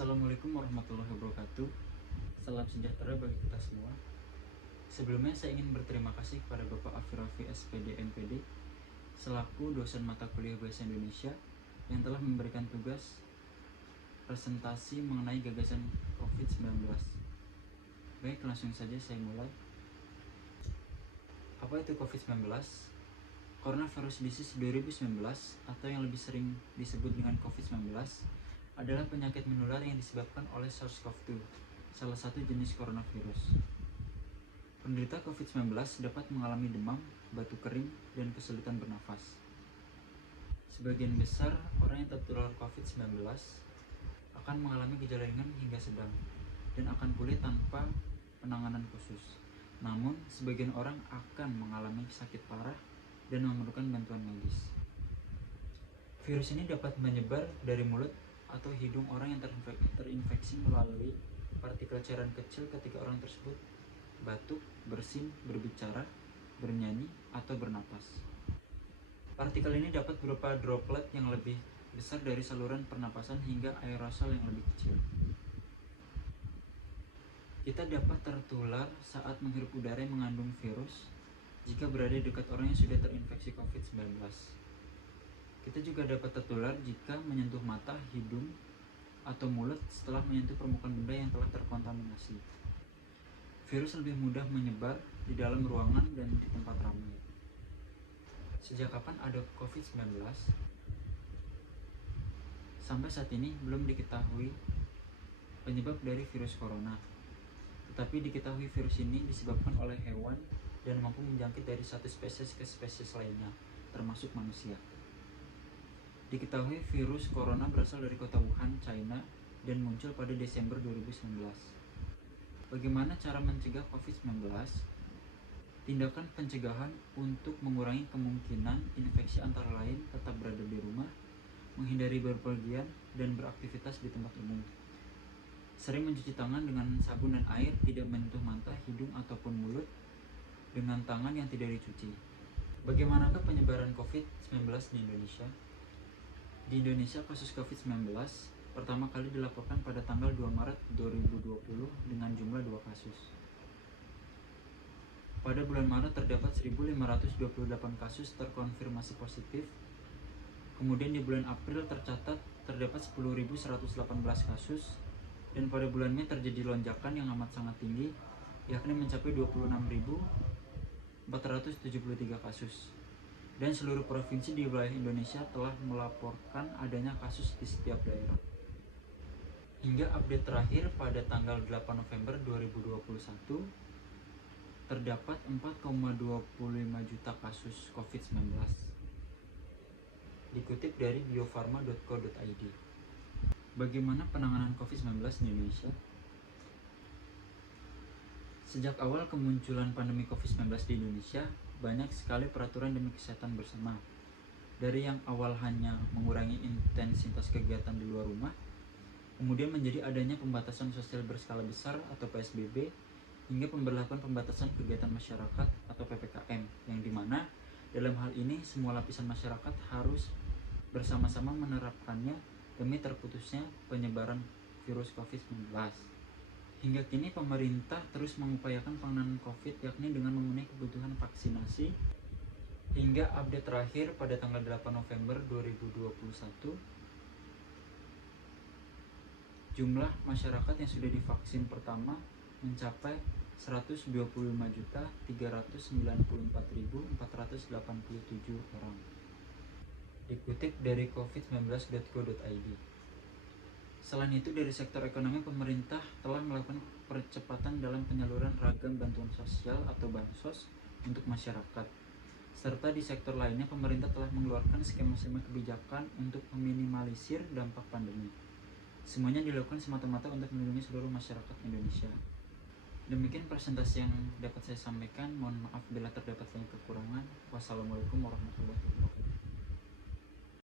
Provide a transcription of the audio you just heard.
Assalamualaikum warahmatullahi wabarakatuh. Salam sejahtera bagi kita semua. Sebelumnya saya ingin berterima kasih kepada Bapak Afirafi SPD MPD selaku dosen mata kuliah Bahasa Indonesia yang telah memberikan tugas presentasi mengenai gagasan COVID-19. Baik, langsung saja saya mulai. Apa itu COVID-19? Coronavirus Disease 2019 atau yang lebih sering disebut dengan COVID-19 adalah penyakit menular yang disebabkan oleh SARS-CoV-2, salah satu jenis coronavirus. Penderita COVID-19 dapat mengalami demam, batuk kering, dan kesulitan bernafas. Sebagian besar orang yang tertular COVID-19 akan mengalami gejala ringan hingga sedang dan akan pulih tanpa penanganan khusus. Namun, sebagian orang akan mengalami sakit parah dan memerlukan bantuan medis. Virus ini dapat menyebar dari mulut atau hidung orang yang terinfeksi melalui partikel cairan kecil ketika orang tersebut batuk, bersin, berbicara, bernyanyi, atau bernapas. Partikel ini dapat berupa droplet yang lebih besar dari saluran pernapasan hingga aerosol yang lebih kecil. Kita dapat tertular saat menghirup udara yang mengandung virus jika berada di dekat orang yang sudah terinfeksi COVID-19. Kita juga dapat tertular jika menyentuh mata, hidung, atau mulut setelah menyentuh permukaan benda yang telah terkontaminasi. Virus lebih mudah menyebar di dalam ruangan dan di tempat ramai. Sejak kapan ada COVID-19? Sampai saat ini belum diketahui penyebab dari virus corona. Tetapi diketahui virus ini disebabkan oleh hewan dan mampu menjangkit dari satu spesies ke spesies lainnya, termasuk manusia. Diketahui virus corona berasal dari kota Wuhan, China, dan muncul pada Desember 2019. Bagaimana cara mencegah COVID-19? Tindakan pencegahan untuk mengurangi kemungkinan infeksi antara lain tetap berada di rumah, menghindari berpergian, dan beraktivitas di tempat umum. Sering mencuci tangan dengan sabun dan air, tidak menyentuh mata, hidung, ataupun mulut dengan tangan yang tidak dicuci. Bagaimanakah penyebaran COVID-19 di Indonesia? Di Indonesia, kasus COVID-19 pertama kali dilaporkan pada tanggal 2 Maret 2020 dengan jumlah 2 kasus. Pada bulan Maret terdapat 1.528 kasus terkonfirmasi positif. Kemudian di bulan April tercatat terdapat 10.118 kasus. Dan pada bulan Mei terjadi lonjakan yang amat sangat tinggi, yakni mencapai 26.473 kasus. Dan seluruh provinsi di wilayah Indonesia telah melaporkan adanya kasus di setiap daerah. Hingga update terakhir pada tanggal 8 November 2021, terdapat 4,25 juta kasus COVID-19. Dikutip dari biofarma.co.id. Bagaimana penanganan COVID-19 di Indonesia? Sejak awal kemunculan pandemi COVID-19 di Indonesia, banyak sekali peraturan demi kesehatan bersama. Dari yang awal hanya mengurangi intensitas kegiatan di luar rumah, kemudian menjadi adanya pembatasan sosial berskala besar atau PSBB, hingga pemberlakuan pembatasan kegiatan masyarakat atau PPKM, yang dimana dalam hal ini semua lapisan masyarakat harus bersama-sama menerapkannya demi terputusnya penyebaran virus COVID-19. Hingga kini pemerintah terus mengupayakan penanganan COVID, yakni dengan memenuhi kebutuhan vaksinasi. Hingga update terakhir pada tanggal 8 November 2021, jumlah masyarakat yang sudah divaksin pertama mencapai 125.394.487 orang. Dikutip dari covid19.go.id. Selain itu, dari sektor ekonomi, pemerintah telah melakukan percepatan dalam penyaluran ragam bantuan sosial atau bansos untuk masyarakat. Serta di sektor lainnya, pemerintah telah mengeluarkan skema-skema kebijakan untuk meminimalisir dampak pandemi. Semuanya dilakukan semata-mata untuk melindungi seluruh masyarakat Indonesia. Demikian presentasi yang dapat saya sampaikan. Mohon maaf bila terdapat banyak kekurangan. Wassalamualaikum warahmatullahi wabarakatuh.